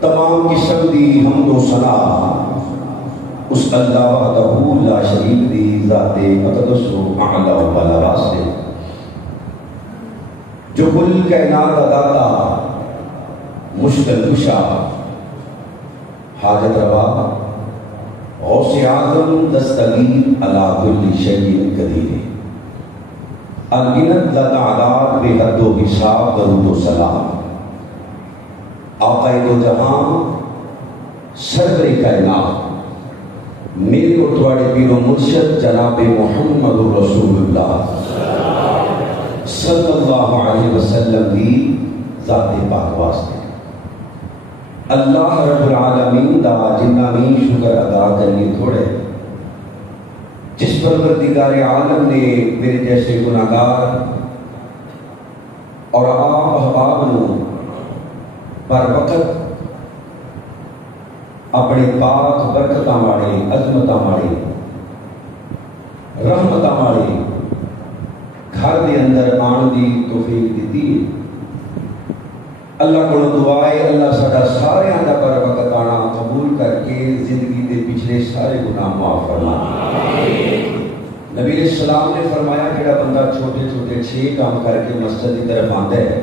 تمام قسم دی حمد و ثنا اس اللہ وحدہ لا شریک دی ذات اقدس و اعلی و بالا واسطے جو کل کائنات کا داتا، مشکل کشا، حاجت روا، غوث اعظم دستگیر علی کل شیء قدیر، انگنت لتعداد بے حد و حساب درود و سلام، آقا دو جہاں سرور کائنات، میرے اور تواڑے پیر و مرشد جناب محمد رسول اللہ صلی اللہ علیہ وسلم دی ذات پاک واسطے اللہ رب العالمین دا جنہ میں شکر ادا کرنی تھوڑے، جس پروردگار عالم نے میرے جیسے گناہگار اور آپ احباب نو پر وقت اپنے پاک برکتاں والے، عظمتاں والے، رحمتاں والے گھر دے اندر آن دی توفیق دیتی۔ اللہ کو دعائے اللہ ساڈا سارے دا پر وقت آنا قبول کر کے زندگی دے پچھلے سارے گناہ معاف فرما۔ نبی علیہ السلام نے فرمایا جڑا بندہ چھوٹے چھوٹے 6 کام کر کے مسجد کی طرف آتا ہے،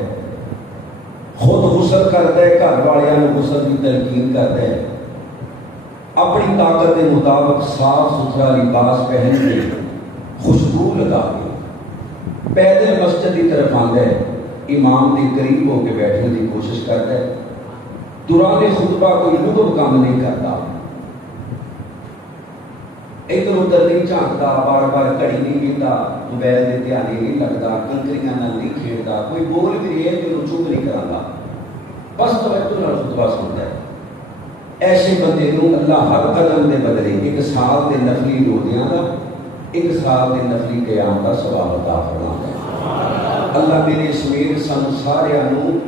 خود غسل کرتا ہے، گھر والیاں نوں غسل کی تلقین کرتا ہے، اپنی طاقت کے مطابق صاف ستھرا لباس پہن کے خوشبو لگا کے پیدل مسجد کی طرف آتا ہے، امام کے قریب ہو کے بیٹھنے کی کوشش کرتا ہے، دوران خطبہ کوئی لغو کام نہیں کرتا، ادھر ادھر نہیں جھانکتا، بار بار گھڑی نہیں پیتا، موبائل کے دھیان نہیں لگتا، کنکریاں نہیں کھیلتا، کوئی بول بھی رہی ہے کہ وہ چپ نہیں کراتا، بس توجہ نال خطبہ سنتا ہے۔ ایسے بندے نوں اللہ ہر قدم دے بدلے 1 سال دے نفلی روزیاں دا، 1 سال دے نفلی قیام دا ثواب عطا فرماتا ہے۔ اللہ میرے سمیر سن سارے نوں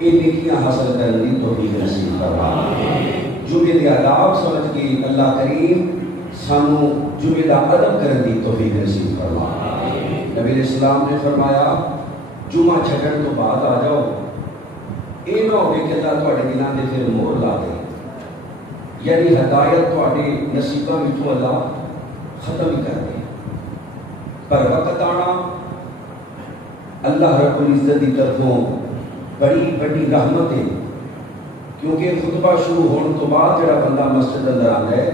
یہ نیکیاں حاصل کرنے کی توفیق نصیب فرمائے۔ جمعے دے آداب سمجھ کے اللہ کریم سانوں جمعے دا ادب کرنے کی توفیق نصیب فرمائے۔ نبی علیہ السلام نے فرمایا جمعہ چھڈن تو بعد آ جاؤ، یہ نہ ہو کہ اللہ تواڈے دلاں تے پھر مہر لا دے، یعنی ہدایت تواڈے نصیباں وچوں اللہ ختم ہی کر دے۔ پر وقت آنا اللہ رب العزت کی طرفوں بڑی بڑی رحمت ہے، کیونکہ خطبہ شروع ہونے تو بعد جڑا بندہ مسجد اندر آتا ہے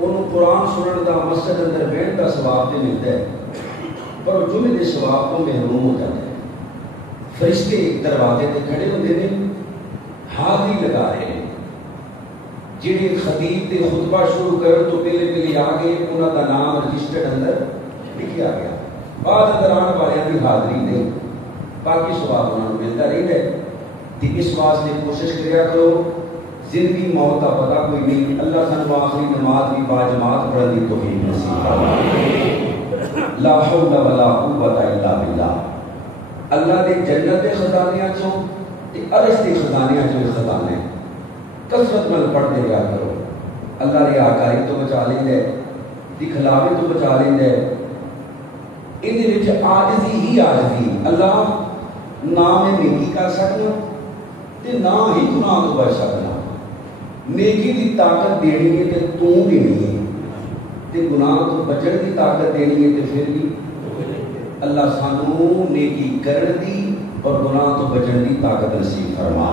انہوں قرآن سنن دا، مسجد اندر بیٹھنے دا ثواب تے ملتا ہے، پر جمعے دے ثواب تو محروم ہو جاتا ہے۔ فرشتے دروازے تے کھڑے ہوندے نے، حاضری لگا رہے ہیں، جڑے خطیب تے خطبہ شروع کرن تو پہلے آ گئے انہاں دا نام رجسٹرڈ اندر لکھیا گیا، بعد اندر آنے والیاں دی حاضری نہیں، باقی ثواب انہاں نوں ملتا رہتا ہے۔ اس واسطے کوشش کریا کرو، زندگی موت کا پتہ کوئی نہیں، اللہ سانوں آخری نماز بھی باجماعت پڑھن دی توفیق نصیب فرمائے۔ لا حول ولا قوت الا باللہ۔ اللہ دے جنت دے خزانیاں چوں تے عرش دے خزانیاں چوں خزانے کثرت نال پڑھتے رہا کرو۔ اللہ ریاکاری تو بچا لیندا ہے، دکھلاوے تو بچا لیندا ہے، ان دے وچ عاجزی ہی عاجزی، اللہ نہ میں نیکی کر سکنا تے نہ ہی گناہ تو بچ سکنا، نیکی دی طاقت دینی ہے تے تو دینی ہے، تے گناہ تو بچن دی طاقت دینی ہے تے پھر بھی اللہ سانوں نیکی کرن دی اور گناہ تو بچن دی طاقت نصیب فرما۔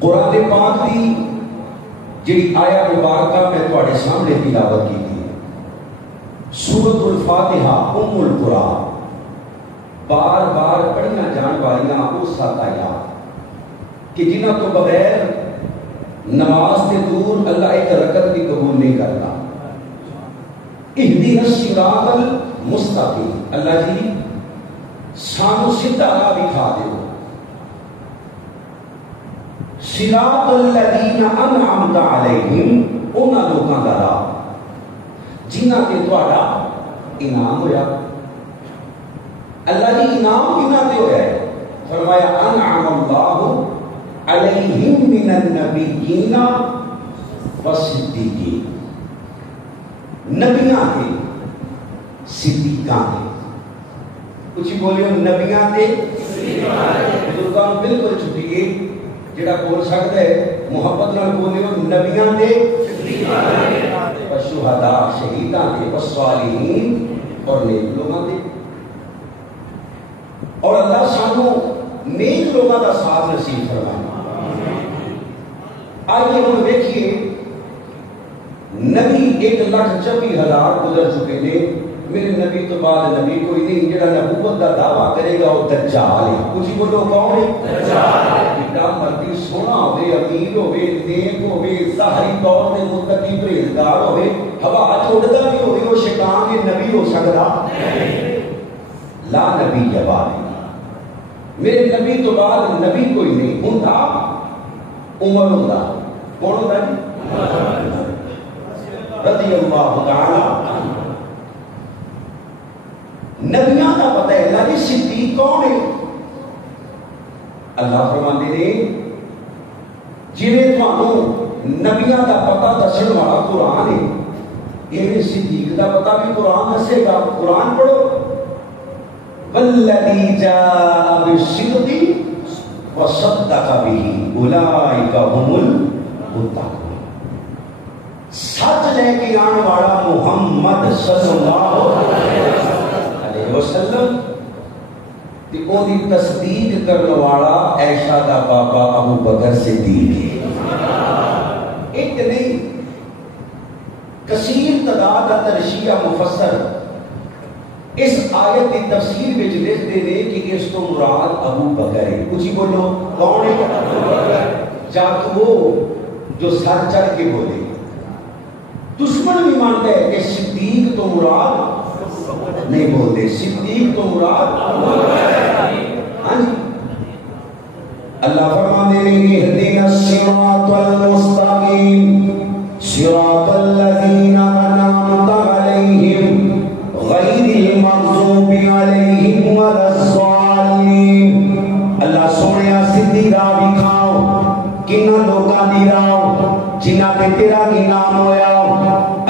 قرآن پاک دی جڑی آیا مبارکہ میں تواڈے سامنے تلاوت کی تھی، سورۃ الفاتحہ ام القرآن، بار بار پڑھیاں جان والیاں وہ 7 آیات کہ جنہاں تو بغیر نماز سے دور اللہ ایک رکعت بھی قبول نہیں کرتا۔ اہدنا الصراط المستقیم، اللہ جی سانو سیدھا راہ دکھا دیو، صراط الذین انعمت علیہم، انہاں لوکاں دا راہ جنہاں تے تہاڈا انعام ہویا۔ اللہ جی انعام کنہاں تے ہویا ہے؟ فرمایا انعم اللہ علیہم من النبیین والصدیقین، نبیاں تے صدیقاں تے، کچھ بولیو نبیاں تے بزرگاں بالکل چھٹی گئی، جڑا بول سکتا ہے محبت نال بولیو نبیاں دے شہداء شہیداں دے والصالحین اور نیک لوگاں دے. اور اللہ سانو نیک لوگاں دا ساتھ نصیب فرمائے. آئیے ہم دیکھیے نبی 1,24,000 گزر چکے نے. میرے نبی تو بعد نبی کوئی نہیں. جڑا نبوت دا دعویٰ کرے گا وہ دجال ہے. کچھ بولو کون ہے؟ دجال. جڑا مرضی سونا ہوے امیر ہوے نیک ہوے ظاہری طور تے متقی پرہیزگار ہوے ہوا چھوڑدا بھی ہوے وہ شیطان کے نبی ہو سکدا نہیں. لا نبی جواب. میرے نبی تو بعد نبی کوئی نہیں. ہوندا عمر ہوندا. کون ہوندا جی؟ رضی اللہ تعالی. نبیاں کا پتہ ہے. اللہ جی صدیق کون ہے؟ اللہ فرماندے نے جویں تھانوں نبیاں کا پتہ دسن والا قرآن ہے ایویں صدیق کا پتہ بھی قرآن دسے گا. قرآن پڑھو. والذی جاء بالصدق وصدق به اولئک هم المتقون. سچ لے کے آنے والا محمد صلی اللہ علیہ وسلم تے اودی تصدیق کرنے والا عائشہ دا بابا ابو بکر صدیق ہے. ایک نہیں کثیر تعداد کا ترشیح مفسر اس آیت کی تفسیر وچ لکھتے ہیں کہ اس تو مراد ابو بکر ہے. کچھ بولو کون ہے؟ جاک وہ جو سر چڑھ کے بولے. دشمن بھی مانتا ہے کہ صدیق تو مراد نہیں بولتے. صدیق تو مراد ہاں جی. اللہ فرماتے ہیں اهدنا الصراط المستقيم صراط الذين أنعمت عليهم غیر المغضوب علیہم ولا الضالین. اللہ سونیا سیدھی راہ دکھاؤ. کنہ لوکاں دی راہ جنہاں تے تیرا کی نام ہویا.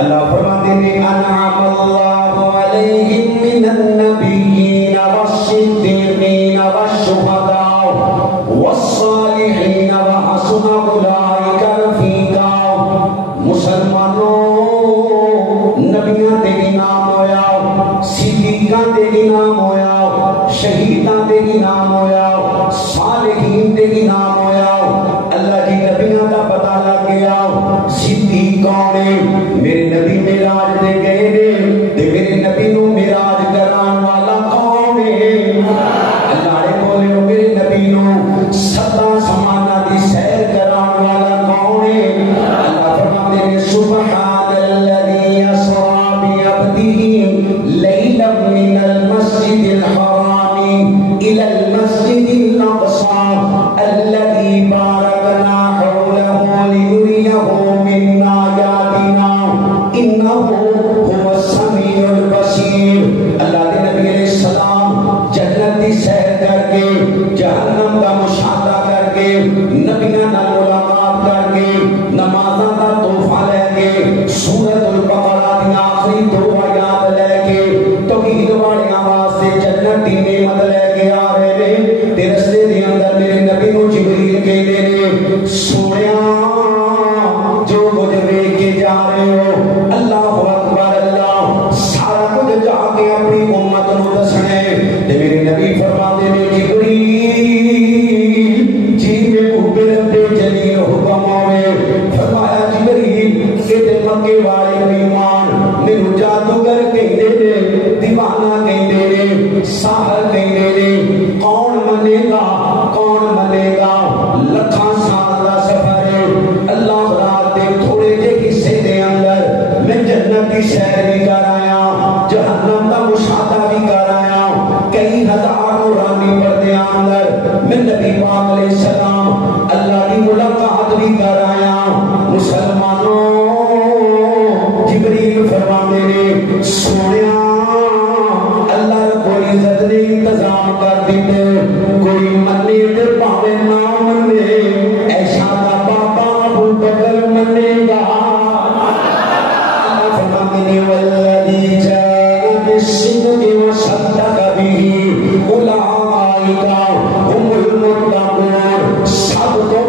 اللہ فرماتے ہیں انعم اللہ علیہم من النبیین والصدیقین والشہداء والصالحین وحسن اولئک رفیقا. مسلمانوں نبیاں تے کی نام ہویا, صدیقاں تے کی نام ہویا, شہیداں تے کی نام ہویا, صالحین تے کی نام ہویا. اللہ جی نبیاں دا پتہ لگ گیا. صدیق کون ہے؟ میرے نبی معراج دے گئے نے تے میرے نبی نو معراج کران والا کون ہے؟ اللہ نے بولے میرے نبی نو ستا سمانا دی سیر کران والا کون ہے؟ اللہ فرماتے ہیں سبحان الذی اسریٰ بعبدہ لیلا من المسجد الحرام الى المسجد الاقصى الذي باركنا حوله لنريه من آياتنا انه هو السميع البصير. اللہ کے نبی علیہ السلام جنت کی سیر کر کے جہنم کا مشاہدہ کر کے نبیوں نال ملاقات کر کے نمازاں دا تحفہ لے کے سورۃ البقرہ دی آخری دو آیات لے کے توحید والیاں واسطے جنت دی نعمت لے کے آ رہے نے. تے رستے دے اندر میرے نبی نو جبریل کہندے نے سونیا جو کچھ ویکھ کے جا رہے ہو اللہ اکبر اللہ سارا کچھ جا کے اپنی امت نو دسنے. تے میرے نبی فرماتے نے جبریل جی میں اوپر تے جلیل حکم ہوے. فرمایا جبریل کہ تے مکے والے ایمان مینوں جادوگر کہندے نے, دیوانہ کہندے نے, ساحر کہندے نے. کون منے گا کون منے گا؟ لکھاں سال دا سفر ہے. اللہ رات دے تھوڑے جے حصے دے اندر میں جنت کی سیر بھی کر آیا, جہنم کا مشاہدہ بھی کر آیا. کئی ہزار نورانی پردے اندر میں نبی پاک علیہ السلام اللہ کی ملاقات بھی کر آیا. مسلمانوں جبریل فرماتے نے سونیا اللہ رب العزت نے انتظام کر دیتے. کوئی منے تے پاوے نہ منے, ایسا دا بابا ابو بکر منے گا. اللہ فرماتے نے والذی جاء بالصدق وصدق به اولئک هم المتقون. سب تو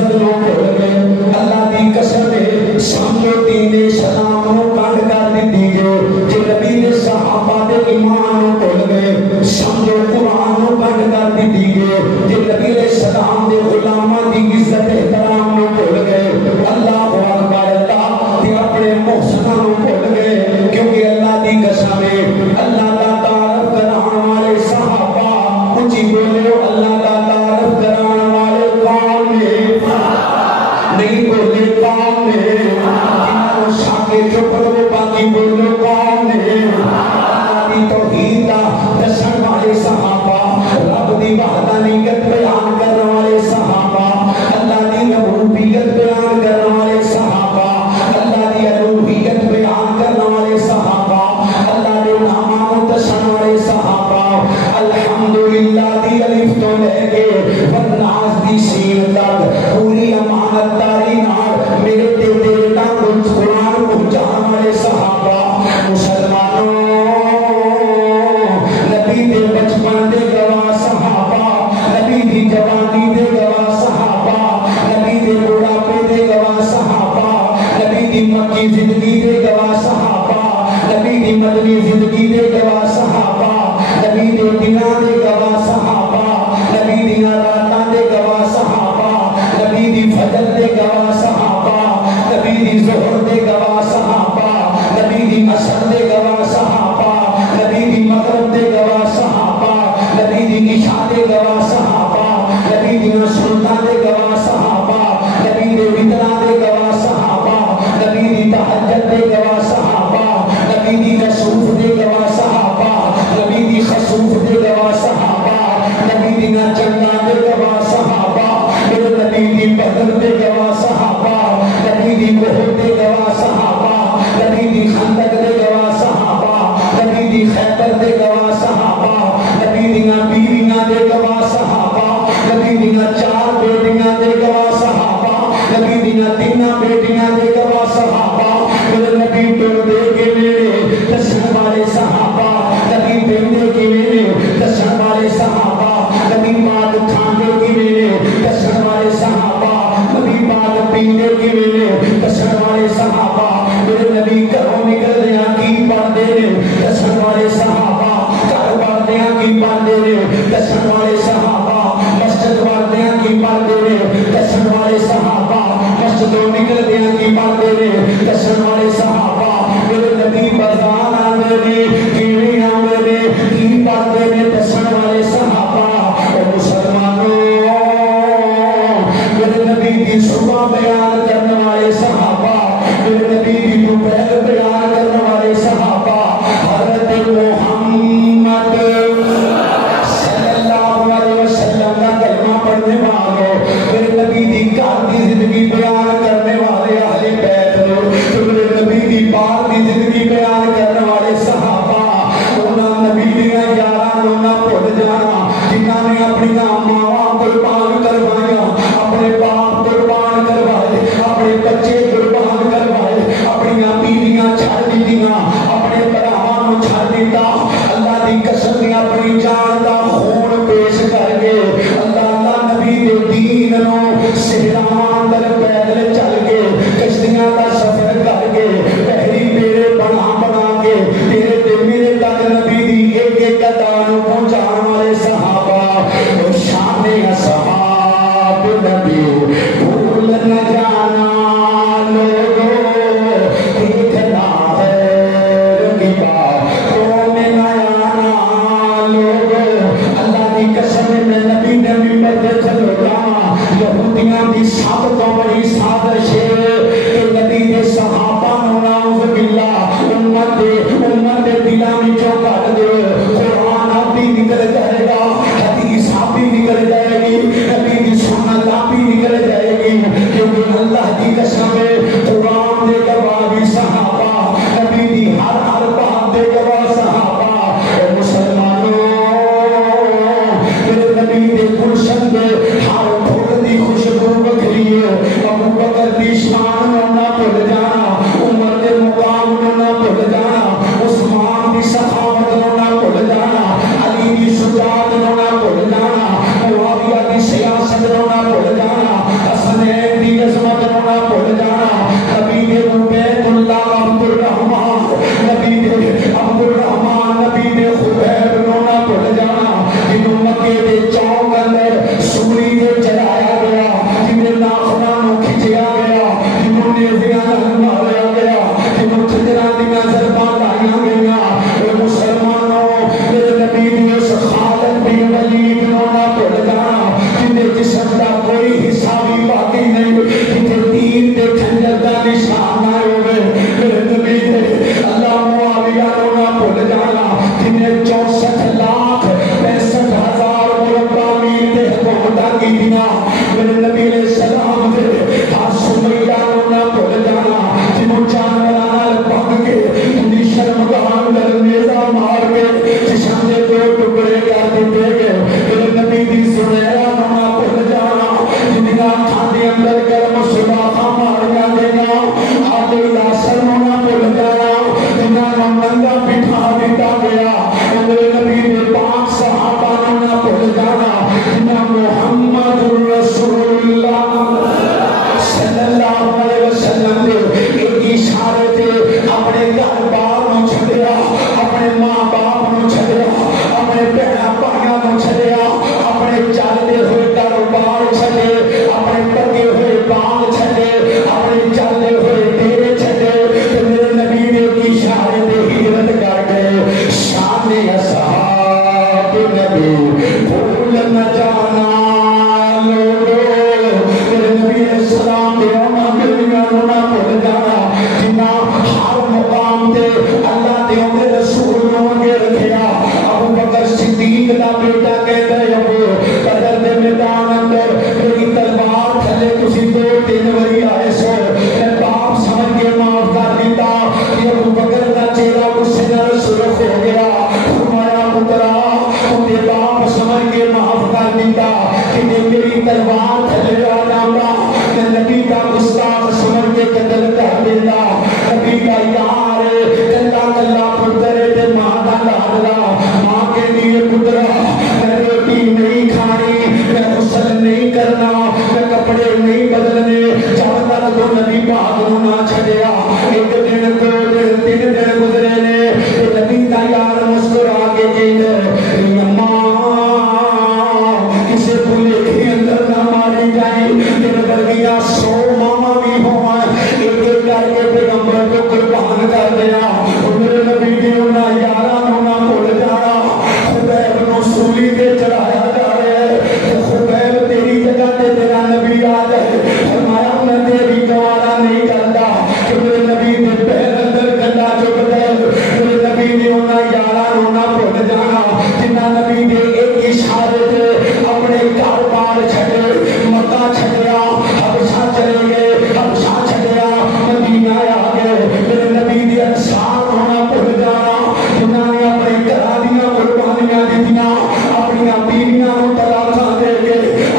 عزت نو بھول گئے اللہ دی قسم ہے سمجھو دین اسلام نو کنڈ کر دتی گئے جے نبی دے صحابہ دے ایمان نو بھول گئے سمجھو قرآن نو کنڈ کر دتی گئے جے نبی علیہ السلام دے غلاماں دی عزت احترام نو بھول گئے اللہ اکبر اللہ تے اپنے محسناں نو بھول گئے کیونکہ اللہ دی قسم ہے اللہ دا تعارف کران والے صحابہ اونچی بولو اللہ دا تعارف کران والے کون نے نہیں بولے کون نے جنہوں شاکر جو پڑھو باقی بولو کون نے اللہ دی توحید دا دسن والے صحابہ رب دی وحدانیت بیان کرنے والے صحابہ اللہ دی ربوبیت بیان کرنے والے صحابہ اللہ دی الوہیت بیان کرنے والے صحابہ اللہ دے ناموں دسن والے صحابہ الحمدللہ دی الف تو لے کے والناس دی سین تک پوری امانت داری نال میرے تے تیرے تک قرآن پہنچان والے صحابہ مسلمانوں نبی دے بچپن دے گواہ صحابہ نبی دی جوانی دے گواہ صحابہ نبی دے بڑھاپے دے گواہ صحابہ نبی دی مکی زندگی دے گواہ صحابہ نبی دی مدنی زندگی دے گواہ صحابہ نبی دے دنوں دے گواہ صحابہ نبی دی راتاں دے گواہ صحابہ نبی دی فجر دے گواہ صحابہ نبی دی ظہر دے گواہ صحابہ نبی دی عصر دے گواہ صحابہ نبی دی مغرب دے گواہ صحابہ نبی دی عشاء دے گواہ صحابہ نبی دی سنتاں دے گواہ صحابہ نبی دے وتراں دے گواہ صحابہ نبی دی تہجد دے گواہ صحابہ نبی دی کسوف دے گواہ صحابہ نبی دی خسوف دے گواہ صحابہ نبی دی چنگا دے گواہ صحابہ نبی دی بدر دے گواہ صحابہ نبی دی احد دے گواہ صحابہ نبی دی خندق دے گواہ صحابہ نبی دی خیبر دے گواہ صحابہ نبی دی بیویاں دے گواہ صحابہ نبی دی 4 بیٹیاں دے گواہ صحابہ نبی دی 3 بیٹیاں دے گواہ صحابہ نبی ٹر دے کے میرے دسن والے صحابہ نبی پیندے کے میرے دسن والے صحابہ نبی پاک کھاندے کے میرے دسن والے صحابہ نبی پاک پیندے کے میرے دسن والے صحابہ میرے نبی گھروں نکل دیا کی پڑھتے نے دسن والے صحابہ گھر پڑھدیا کی پڑھتے نے دسن والے صحابہ مسجد پڑھدیا کی پڑھتے نے دسن والے صحابہ مسجدوں نکل دیا کی پڑھتے نے دسن والے صحابہ میرے نبی بازار آندے نے کیویں آندے نے کی پڑھتے نے دسن والے صحابہ اور مسلمانوں میرے نبی کی صبح بیان کرنے والے صحابہ میرے نبی کی دوپہر بیان کرنے والے صحابہ حضرت محمد صلی اللہ علیہ وسلم کا کلمہ پڑھنے والے میرے نبی کی گھر کی زندگی بیان کرنے والے اہل بیت میرے نبی کی باہر کی زندگی بیان کرنے والے صحابہ انہاں نبی دیاں یاراں نوں نہ بھول جانا جنہاں نے اپنی ماواں قربان کروائیاں اپنے باپ قربان کروائے اپنے بچے قربان کروائے اپنی بیویاں چھڑ دیتیاں اپنے بھراواں نوں چھڑ دیتا اللہ دی قسم اپنی جان دا خون پیش کر کے اللہ نبی دے دین نوں صحراواں اندر پیدل چل کے کشتیاں دا سفر کر کے بحری بیڑے بنا کے تیرے تے میرے تک نبی دی ایک ایک ادا نوں پہنچان والے صحابہ اور شان اصحاب نبی بھول نہ جانا لوگوں دیکھنا ہے کی باتوں میں نہ آنا لوگوں اللہ دی قسم میں نبی نے ممبر تے کھلوتا یہودیاں دی سب تو بڑی سازش ہے کہ نبی دے صحابہ نوں نعوذ باللہ امت دے دلاں وچوں کڈ دے قرآن آپ بھی نکل جائے گا حدیث آپ بھی نکل جائے گی نبی دی سنت آپ بھی نکل جائے گی کیونکہ اللہ کی قسم ہے قرآن دے گواہ بھی صحابہ نبی دی ہر بات دے گواہ صحابہ اور مسلمانوں میرے نبی دے گلشن دے ہر پھول دی خوشبو بکھری ہے ابو بکر دی شان نہ بھول جانا اکھاں دے اندر گرم سباخا ماریا دینا آدھے لاسر ہونا بھول جانا جنہاں نو ننگا بٹھا دیتا گیا میرے نبی دے پاک صحابہ نہ بھول جانا جنہاں محمد رسول اللہ صلی اللہ علیہ وسلم دے ایک اشارے تے اپنے گھر بار نو چھڑیا اپنے ماں باپ نو چھڑیا اپنے بہن بھائیاں نو چھڑیا اپنے چلتے ہوئے کاروبار چھڑے اپنے پکے ہوئے باغ چھڑے اپنے چلتے ہوئے ڈیرے چھڑے تو میرے نبی نے کی اشارے تے ہجرت کر گئے شان اصحاب نبی بھول نہ جانا لوگو میرے نبی علیہ السلام دے نہ بھول جانا جنہ ہر مقام تے اللہ دے اندے رسول نو اگے رکھیا ابو بکر صدیق دا بیٹا کہندا ہے ابو بدر دے میدان اندر میری تلوار تھلے تسی 2-3 واری آئے سو میں باپ سمجھ کے معاف کر دیتا کہ ابو بکر دا چہرہ غصے نال سرخ ہو گیا فرمایا پترا تے باپ سمجھ کے معاف کر دیتا کہ میری تلوار تھلے آ جاتا میں نبی کا گستاخ سمجھ کے قتل کر دیتا نبی کا یار کلا کلا پتر تے ماں دا لاڈلا ماں کے لیے پترا میں روٹی نہیں کھانی میں غسل نہیں کرنا میں کپڑے نہیں بدلنے جب تک تو نبی پاک نو نہ چھڈیا ایک دن 2 دن 3 دن گزرے نے نبی کا یار مسکرا کے کہے اماں کسے بھولے کے اندر نہ ماری جائیں میرے برگیاں 100 ماما بھی ہوا ایک ایک کر کے پیغمبر کو قربان کر دیا اور میرے نبی نے انہاں یاراں نو نہ بھول جانا خبیب نو سولی تے چڑھایا جا رہا ہے خبیب تیری جگہ تے تیرا نبی آ جائے فرمایا میں تیری گوارا نہیں کرتا کہ میرے نبی نے پہل اندر گنڈا چک دے میرے نبی نے انہاں یاراں نو نہ بھول جانا جنہ نبی نے ایک اشارے تے اپنے گھر بار چھڈے مکہ چھڈیا حبشہ چلے گئے حبشہ چھڈیا مدینہ آ گئے میرے نبی دی انصار ہونا بھول جانا جنہاں نے اپنے گھراں دیاں قربانیاں دتیاں اپنی بیویاں نو طلاقاں دے کے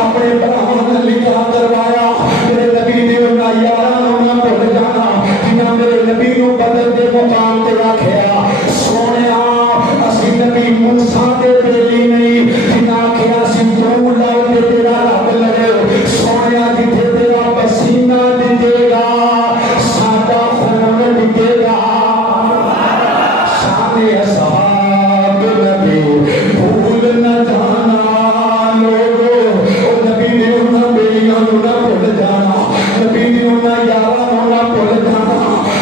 اپنے بھراواں نال نکاح کروایا میرے نبی نے انہاں یاراں نو نہ بھول جانا جنہاں میرے نبی نو بدر دے مقام تے رکھیا سونیا اسی نبی موسیٰ دے بیلی نہیں جنہاں کیا سی تو لاؤ تے تیرا رب لڑے سونیا جتھے تیرا پسینہ ڈگے گا ساڈا خون ڈگے گا شان اصحاب نبی بھول نہ جانا لوگو او نبی نے انہاں بیلیاں نو نہ بھول جانا نبی نے انہاں یاراں نو نہ بھول جانا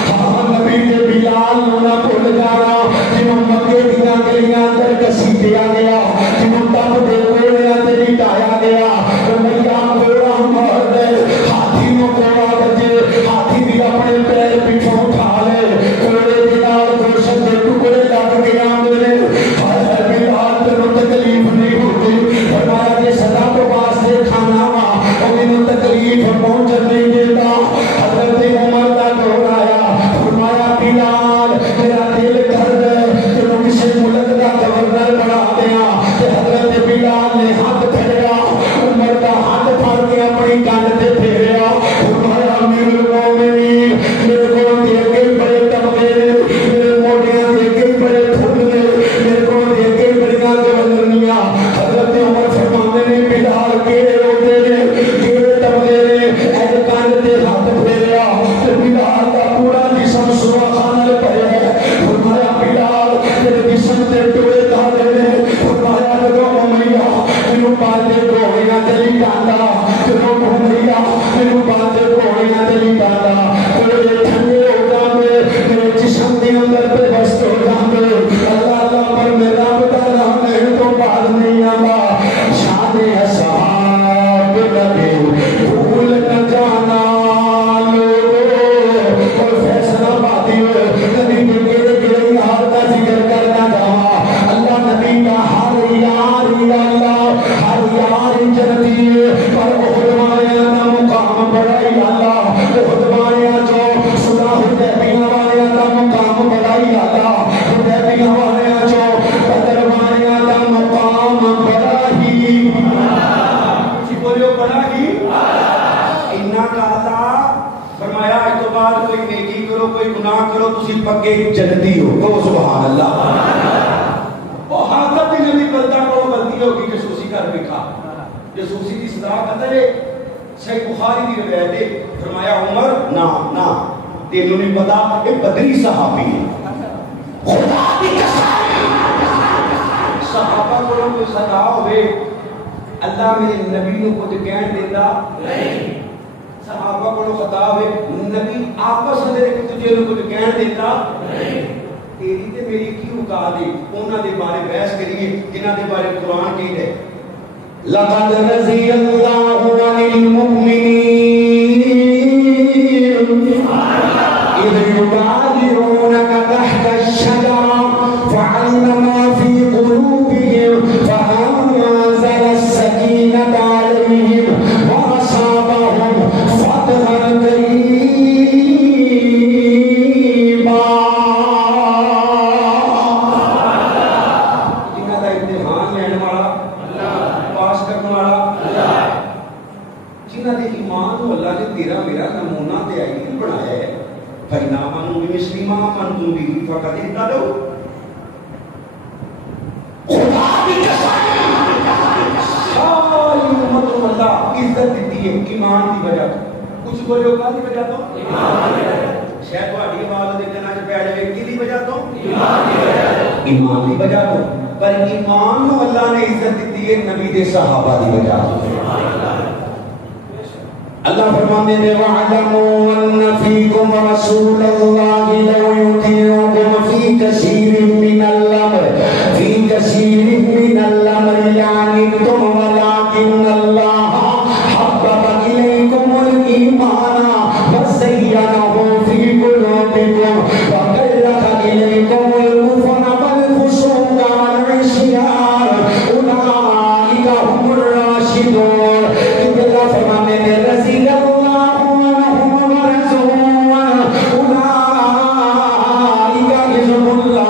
ہاں نبی نے بلال نو نہ بھول جانا جنہوں مکے دیاں گلیاں اندر گھسیٹیا گیا جنہوں تپ دے کوڑیاں تے لٹایا گیا رمیا کوڑا مار دے ہاتھی نو کوڑا بجے ہاتھی بھی اپنے پیر پیچھوں اٹھا لے کوڑے دے نال گوشت دے ٹکڑے لگ گیا میرے ہائے بلال تینوں تکلیف نہیں ہوتی فرمایا کہ سدا تو واسطے کھانا وا او مینوں تکلیف پہنچ نہیں دیتا حضرت عمر دا دور آیا فرمایا بلال میرا دل کر دے تینوں کسی ملک دا گورنر بنا دیا کہ حضرت بلال نے ہاتھ پھیریا عمر کا ہاتھ پھاڑ کے اپنی کان تے پھیریا فرمایا امیر المومنین میرے کو دیکھ کے بڑے تمغے نے میرے موڈیاں دیکھ کے بڑے پھول نے میرے کو دیکھ کے بڑیاں گورنریاں حضرت عمر فرماندے نے بلال کے روتے نے کیڑے تمغے نے ایک کان تے ہاتھ پھیریا تے بلال دا پورا جسم سوراخاں نال بھریا ہے فرمایا بلال تیرے جسم تے ٹوڑے کھاندے نے فرمایا جدوں امیہ مینوں پالے گولیاں تے لٹاندا جدوں امیہ بعد کوئی نیکی کرو کوئی گناہ کرو تسی پکے جنتی ہو. کہو سبحان اللہ. وہ حاکم بھی نبی بندہ کو غلطی ہوگی جسوسی کر بیٹھا. جسوسی کی سزا قتل ہے. صحیح بخاری کی روایت ہے فرمایا عمر نہ تینوں نہیں پتا کہ بدری صحابی ہے. خدا کی قسم صحابہ کو کوئی خطا ہوئے اللہ میرے نبی کو کچھ کہن دیتا نہیں. صحابہ کو خطا ہوئے نبی آپس میں ایک دوسرے کو کچھ کہن دیتا نہیں. تیری تے میری کی اوقات ہے انہاں دے بارے بحث کریے جنہاں دے بارے قرآن کہہ رہے لقد رضي الله عن المؤمنين إذ يبايعونك تحت الشجرة فعلم ما في قلوبهم فأنزل السكينة عليهم وأصابهم فتحا قريبا. جنہاں دا امتحان لینے والا پاس کرنے والا جنہاں دے ایمان کو اللہ نے تیرا میرا نمونہ تے آئیڈیل بنایا ہے. فَإِنْ آمَنُوا بِمِثْلِ مَا آمَنْتُمْ بِهِ فَقَدِ اهْتَدَوْا. خدا کی قسم ساری امت کو اللہ عزت دیتی ہے ایمان کی وجہ سے. کچھ بولو کا دی وجہ تو ایمان کی وجہ. شاید تہاڈی آواز دے کنا چ پے جائے کی وجہ تو ایمان کی وجہ. ایمان کی وجہ تو پر ایمان کو اللہ نے عزت دیتی ہے نبی دے صحابہ دی وجہ سے. اللہ فرماتے ہیں وَعَلَمُوا أَنَّ فِيكُمْ رَسُولَ اللَّهِ لَوْ يُطِيعُكُمْ فِي كَثِيرٍ مِّنَ الْأَمْرِ لَعَنِتُّمْ وَلَٰكِنَّ اللَّهَ حَبَّبَ إِلَيْكُمُ الْإِيمَانَ وَزَيَّنَهُ فِي قُلُوبِكُمْ وَكَرَّهَ إِلَيْكُمُ الْكُفْرَ وَالْفُسُوقَ وَالْعِصْيَانَ أُولَٰئِكَ هُمُ الرَّاشِدُونَ. اللہ فرماتے ہیں رضی اللہ عنہم ورضوا عنہ اولئک حزب اللہ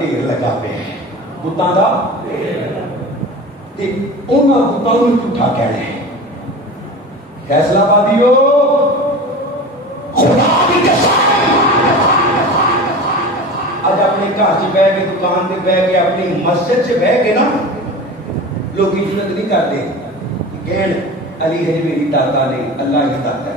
ਢੇਰ ਲੱਗਾ ਪਿਆ ਹੈ, ਬੁੱਤਾਂ ਦਾ ਤੇ ਉਹਨਾਂ ਬੁੱਤਾਂ ਨੂੰ ਝੂਠਾ ਕਹਿਣਾ ਹੈ। ਫੈਸਲਾ ਬਾਦੀਓ ਖੁਦਾ ਦੀ ਕਸਮ, ਅੱਜ ਆਪਣੇ ਘਰ 'ਚ ਬਹਿ ਕੇ, ਦੁਕਾਨ ਤੇ ਬਹਿ ਕੇ, ਆਪਣੀ ਮਸਜਿਦ 'ਚ ਬਹਿ ਕੇ ਨਾ ਲੋਕੀ ਜੁਰਤ ਨਹੀਂ ਕਰਦੇ ਕਹਿਣ ਅਲੀ ਹੈ ਮੇਰੀ ਦਾਤਾ ਨੇ, ਅੱਲਾਹ ਹੀ ਦਾਤਾ ਹੈ।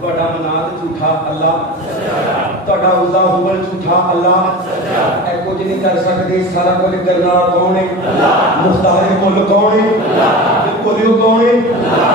ਤੁਹਾਡਾ ਮਨਾਤ ਝੂਠਾ ਅੱਲਾਹ ਸੱਚਾ, ਤੁਹਾਡਾ ਉਜ਼ਾ ਹੁਬਲ ਝੂਠਾ ਅੱਲਾਹ ਸੱਚਾ, ਇਹ ਕੁਝ ਨਹੀਂ ਕਰ ਸਕਦੇ, ਸਾਰਾ ਕੁਝ ਕਰਨ ਵਾਲਾ ਕੌਣ ਹੈ? ਅੱਲਾਹ। ਮੁਖਤਾਰ ਕੁੱਲ ਕੌਣ ਹੈ? ਅੱਲਾਹ। ਬਿਲਕੁਲ ਕੌਣ ਹੈ? ਅੱਲਾਹ।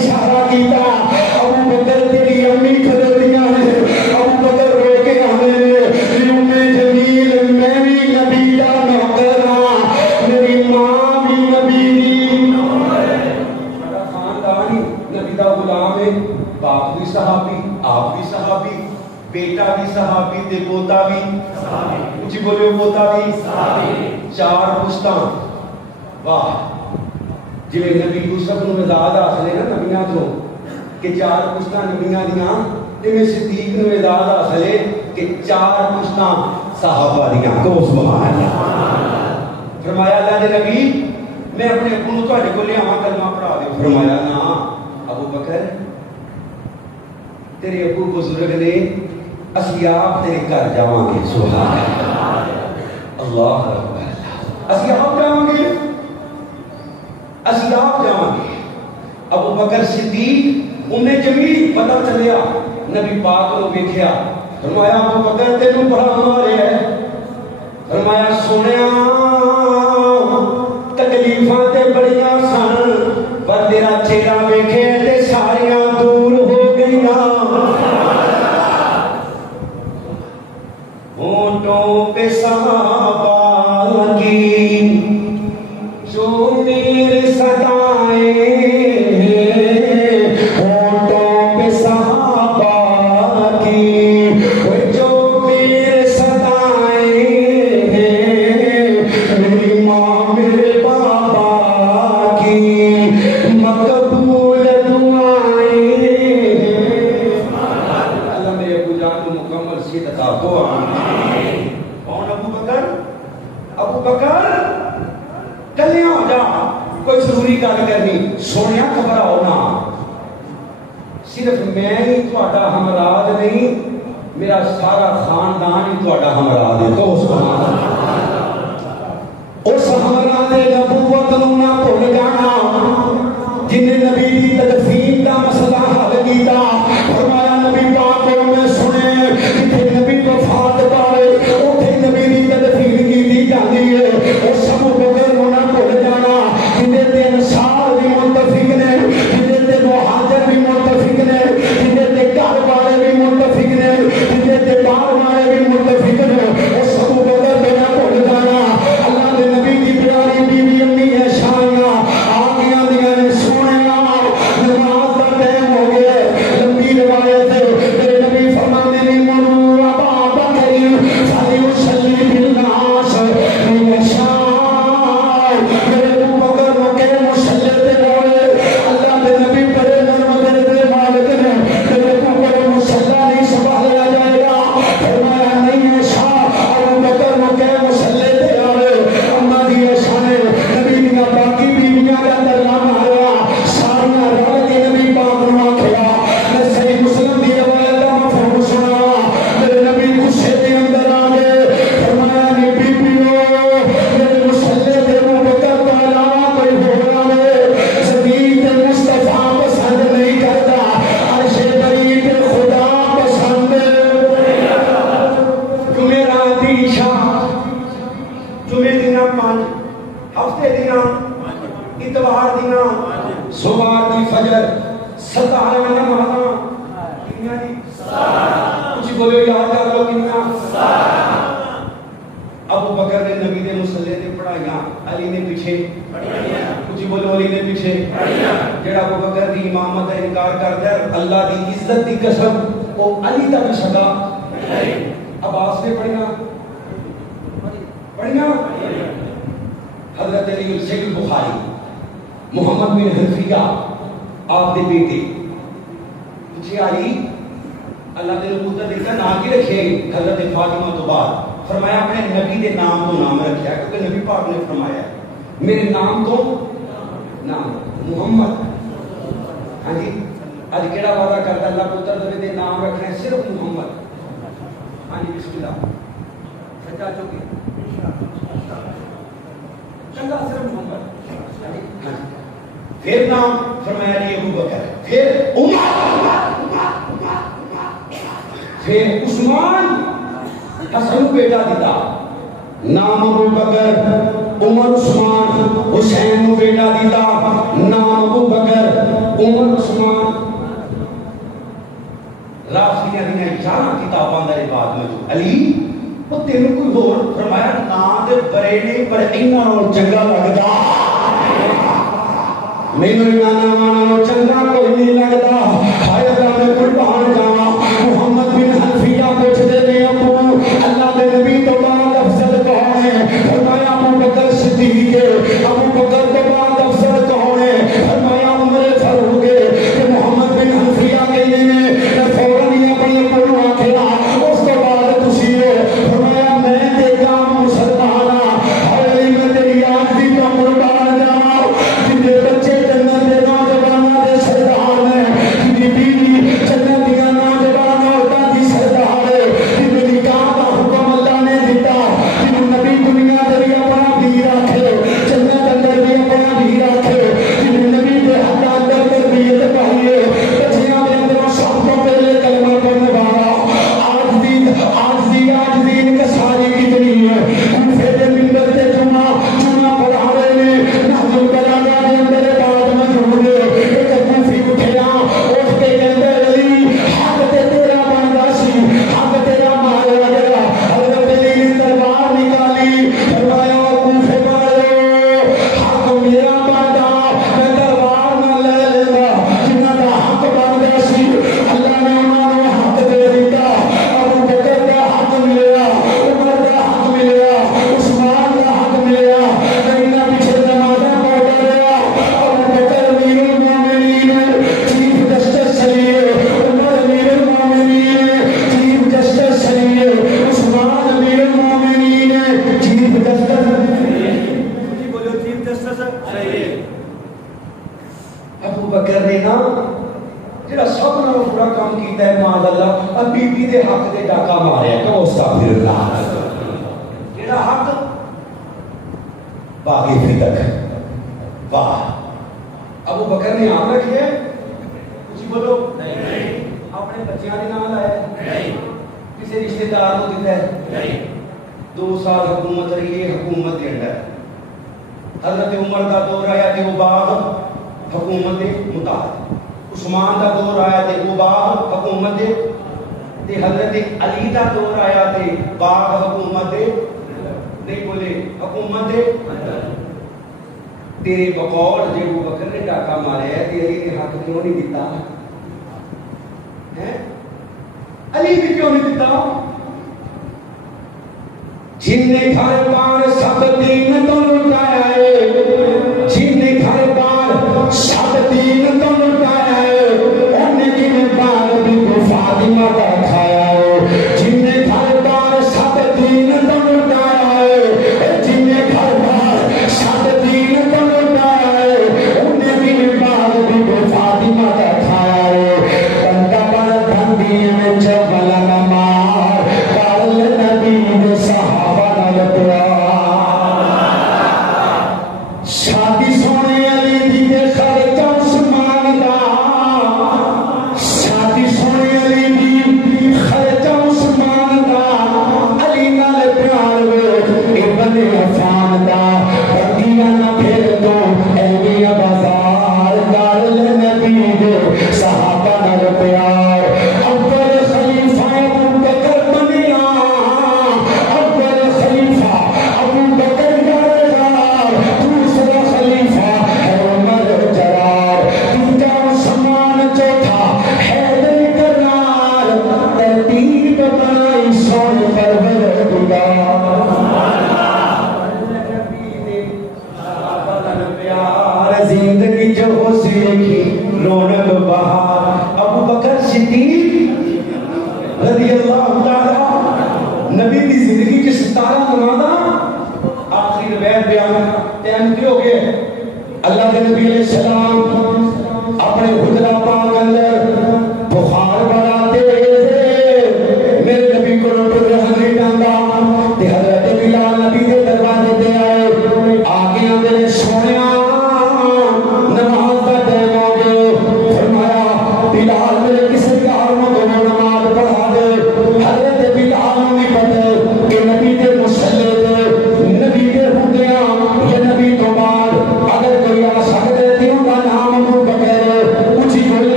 اشارہ کیتا ابو بکر تیری امی کھلوتیاں نے ابو بکر رو کے آنے نے امی جمیل میں بھی نبی دا نوکر ہاں میری ماں بھی نبی دی میرا خاندان نبی دا غلام ہے باپ بھی صحابی آپ بھی صحابی بیٹا بھی صحابی تے پوتا بھی صحابی اچھی بولے پوتا بھی صحابی چار پشتاں واہ جی نبی یوسف نو اعزاز حاصل ہے نا نبیاں تو کہ چار پشتاں نبیاں دیاں تے میں صدیق نو اعزاز حاصل ہے کہ چار پشتاں صحابہ دیاں تو سبحان اللہ فرمایا اللہ دے نبی میں اپنے ابو نو تواڈے کول لیاواں کلمہ پڑھا دے فرمایا نا ابو بکر تیرے ابو بزرگ نے اسی آپ تیرے گھر جاواں گے سبحان اللہ اللہ اکبر اسی آپ جاواں گے اسی آپ جاواں گے ابو بکر صدیق انہیں جمیل پتہ چلیا نبی پاک نو ویکھیا فرمایا ابو بکر تینوں بڑا مارے ہے فرمایا سنیا تکلیفاں تے بڑیاں سن پر تیرا چہرہ ویکھے تے ساریاں دور ہو گئیاں ہونٹوں پہ صحابہ کی جو میرے صدائیں ہونٹوں پہ صحابہ کی جو میرے صدائیں میری ماں میرے بابا کی مقبول دعائیں اللہ میرے ابو جان کو مکمل سی عطا کو کون ابو بکر ابو بکر کلیاں ہو جا کوئی ضروری گل کرنی سونیا گھبراؤ نا صرف میں ہی تہاڈا ہمراہ نہیں میرا سارا خاندان ہی تہاڈا ہمراہ ہے تو سبحان اللہ اس ہمراہ نے نبوت نو نہ بھول جانا جن نے نبی دی تدفین دا مسئلہ حل کیتا فرمایا نبی پاک میں سنے کہ نبی وفات پائے اوتھے نبی دی تدفین کیتی جاندی ہے اس سب بغیر نو نہ بھول جانا جنے تے انصار بھی متفق نے جنے تے مہاجر بھی متفق نے جنے تے گھر والے بھی متفق نے جنے تے باہر والے بھی متفق نے اس سب بغیر نہ بھول جانا اللہ دے نبی دی پیاری بیوی امی عائشہ آگیاں دیاں نے سونیا نماز دا ٹائم ہو گیا لمبی روایت ہے میرے نبی فرماتے ہیں مرو ابا بکر فلیصلی بالناس عائشہ میرے ابو بکر نو کہ مصلی تے رہے اللہ دے نبی بڑے نرم دل دے مالک نے میرے ابو بکر مصلی نہیں سنبھالا جائے گا فرمایا نہیں عائشہ ابو بکر نو کہ مصلی تے رہے اما دی عائشہ نے نبی دیاں باقی بیویاں دا درلا ماریا ساریاں رل کے نبی پاک نو آکھیا میں صحیح مسلم دی روایت دا مفہوم سنا میرے نبی غصے دے اندر آ گئے فرمایا نی بیبیو میرے مصلی تے ابو بکر تو علاوہ کوئی ہو رہا ہے صدیق تے مصطفیٰ پسند نہیں کرتا عرش بری تے خدا پسند جمعرات دی عشاء جمعے دینا 5 ہفتے دینا اتوار دینا صبح دی فجر 17 نمازاں کتنیاں جی 17 کچھ بولے یاد کر لو کتنا 17 ابو بکر نے نبی دے مصلی تے پڑھائیاں علی نے پیچھے پڑھائیاں کچھ بولو علی نے پیچھے پڑھائیاں جڑا ابو بکر دی امامت کا انکار کرتا ہے اللہ دی عزت دی قسم وہ علی دا بھی سدا عباس نے پڑھیاں حضرت علی سید بخاری محمد بن حنفیہ آپ دے بیٹے پوچھے علی اللہ دے پتر دیکھا نام کی رکھے حضرت فاطمہ تو بعد فرمایا اپنے نبی دے نام تو نام رکھیا کیونکہ نبی پاک نے فرمایا میرے نام تو نام محمد ہاں جی آج کیڑا وعدہ کرتا اللہ پتر دے نام رکھنا ہے صرف محمد ہاں جی بسم اللہ سچا چوکی چنگا صرف محمد پھر نام فرمایا علی ابو بکر پھر عمر پھر عثمان حسن بیٹا دیتا نام ابو بکر عمر عثمان حسین نو بیٹا دیتا نام ابو بکر عمر عثمان رافضیاں دی 11 کتاباں دا بعد میں علی وہ تینوں کوئی ہور فرمایا نام دے بڑے نہیں پر انہاں نوں چنگا لگدا مینوں نانا مانا چنگا کوئی نہیں لگدا ہائے اللہ میں قربان جاواں محمد بن حنفیہ پوچھدے نے ابو اللہ دے نبی تو بعد افضل کون ہے فرمایا ابو بکر صدیق ابو بکر تو بعد افضل کون ہے فرمایا عمر فاروق کہ محمد بن حنفیہ کہندے نے فوراً ہی اپنی ابو نوں آکھیا اس تو بعد تسی فرمایا میں تے کام مسلمان ہائے علی میں تیری آج دی تو قربان جاواں جنے بچے جنت دے نوجواناں دے سردار نے جنی بیوی جنت دیاں نوجوان عورتاں دی سردار ہے جنی نکاح دا حکم اللہ نے دیتا جنوں نبی دنیا دے بھی اپنا بھی رکھے جنت اندر بھی اپنا بھی رکھے جنوں نبی دے حق اندر تربیت پائیے بچیاں دے اندر سب تو پہلے کلمہ پڑھنے والا آج دین کا ساری کتنی ہے کوفے دے منبر تے جمعہ پڑھا رہے نے نحو البلاغہ دے اندر بعد موجود ہے ایک کوفی اٹھیا اٹھ کے کہندا علی حق تے تیرا بندا سی حق تیرا ماریا گیا حضرت علی نے تلوار نکالی فرمایا کوفے والو حق میرا بندا میں تلوار نہ لے لیندا جنہاں دا حق بندا سی اللہ نے انہاں نوں حق دے دتا ابو بکر دا حق ملیا عمر دا حق ملیا عثمان دا حق ملیا انہاں پیچھے نمازاں پڑھدا رہیا ابو بکر امیر المومنین چیف جسٹس سلیے عمر امیر المومنین چیف جسٹس سلیے عثمان امیر المومنین چیف جسٹس بولو چیف جسٹس صحیح ابو بکر نے نا جڑا سب نالوں برا کام کیتا ہے معاذ اللہ اب بی بی دے حق دے ڈاکا ماریا تو استغفر اللہ جڑا حق باقی پھر تک واہ ابو بکر نے آپ رکھیا کچھ بولو نہیں اپنے بچیاں دے نام لایا نہیں کسی رشتہ دار کو دیتا ہے نہیں 2 سال حکومت رہی ہے حکومت دے اندر حضرت عمر کا دور آیا کہ وہ بعد حکومت دے مطابق عثمان کا دور آیا تے وہ بعد حکومت دے تے حضرت علی کا دور آیا تے بعد حکومت دے نہیں بولے حکومت دے تیرے بقول جے ابو بکر نے ڈاکا ماریا ہے تے علی نے حق کیوں نہیں دیتا ہیں علی نے کیوں نہیں دیتا جن نے گھر بار سب دین تو لٹایا ہے جن نے گھر بار سب دین تو لٹایا ہے انہیں جن بار بھی تو فاطمہ کا کھایا ہے جن نے گھر بار سب دین تو لٹایا ہے جن نے گھر بار سب دین تو لٹایا ہے انہیں جن بار بھی تو فاطمہ کا کھایا ہے بندہ پر بندی میں جبل نمار کارل نبی دے صحابہ نال پیار شادی سونے علی دی دے خرچہ عثمان دا شادی سونے علی دی خرچہ عثمان دا علی نال پیار وے ابن عفان دا بندیاں نہ پھر دو ایویں بازار کارل نبی دے صحابہ نال پیار اول خلیفہ ابو بکر بنیا اول خلیفہ ابو بکر یار دوسرا خلیفہ ہے عمر جرار تیجا عثمان چوتھا حیدر کرار ترتیب بنائی سون پروردگار زندگی جو ہو سیکھی رونق بہار ابو بکر صدیق رضی اللہ تعالی نبی کی زندگی کے 17 نمازاں آخری روایت بیان ٹائم کی ہو گئے اللہ کے نبی علیہ السلام اپنے حجرہ پاک اندر بخار بناتے تھے میرے نبی کو روٹے حضرت ڈاندا تے حضرت بلال نبی کے دروازے تے آئے آگے اندر سونیا نماز کا ٹائم ہو گیا فرمایا بلال میرے کسی کار میں دونوں نماز پڑھا دے حضرت بلال نے پتہ کہ نبی کے مصلی تے نبی کے حکمیاں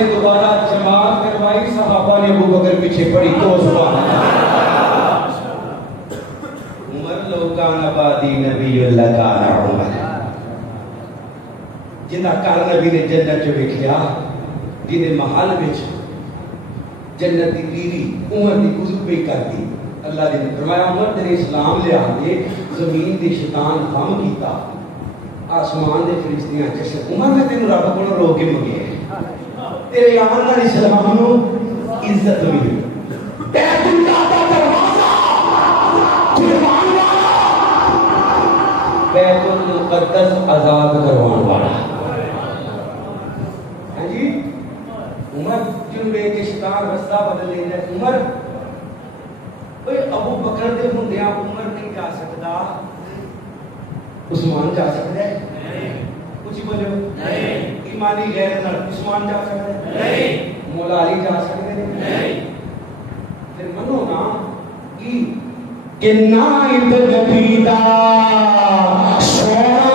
نے دوبارہ جماعت کروائی، صحابہ نے ابو بکر پیچھے پڑی تو سبحان اللہ۔ عمر لو کان بعدی نبی اللہ کان عمر، جنہ کار نبی نے جنت چ ویکھیا، جنہیں محل وچ جنت دی بیوی عمر دی گزر پئی کر دی، اللہ نے فرمایا عمر تیرے اسلام لے آندے زمین دی شیطان خم کیتا، آسمان دے فرشتیاں جشن، عمر میں تینوں رب کولوں رو کے منگے تیرے آن نال اسلام نو عزت ملی، بیت اللہ دا دروازہ قربان والا، بیت المقدس آزاد کروان والا۔ ہاں جی عمر جن بے کے شیطان رستہ بدل لینا ہے، عمر اوے ابو بکر دے ہوندیاں عمر نہیں جا سکتا، عثمان جا سکتا ہے؟ کچھ بولو نہیں۔ ایمانی غیرت نال عثمان جا سکتا ہے؟ نہیں۔ مولا علی جا سکتے ہیں؟ نہیں۔ پھر منو نا کہ نائب نبی دا سونا